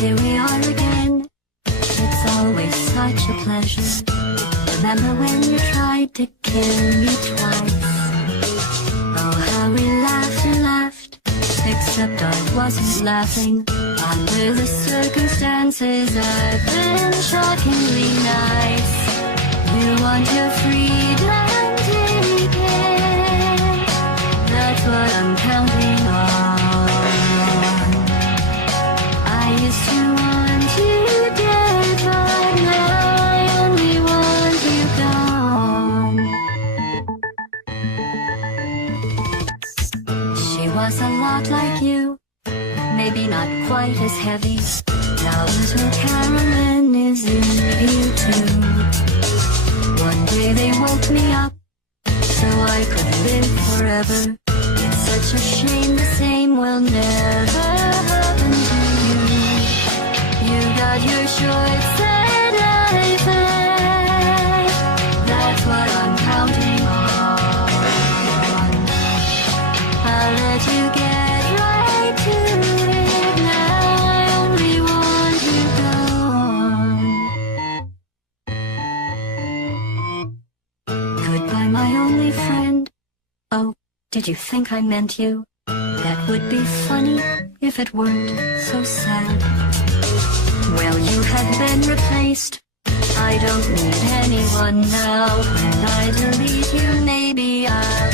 Here we are again. It's always such a pleasure. Remember when you tried to kill me twice? Oh, how we laughed and laughed. Except I wasn't laughing. Under the circumstances, I've been shockingly nice. You want your freedom, take it. That's what I'm counting on. I used to want you dead, but now I only want you gone. She was a lot like you, maybe not quite as heavy. Now little Carolyn is in view too. One day they woke me up, so I could live forever. It's such a shame the same will never happen to you. You got your shorts and I flat. That's what I'm counting on. I'll let you get right to it. Now I only want you gone. Goodbye, my only friend. Oh, did you think I meant you? That would be funny if it weren't so sad. Well, you have been replaced. I don't need anyone now. When I delete you, maybe I'll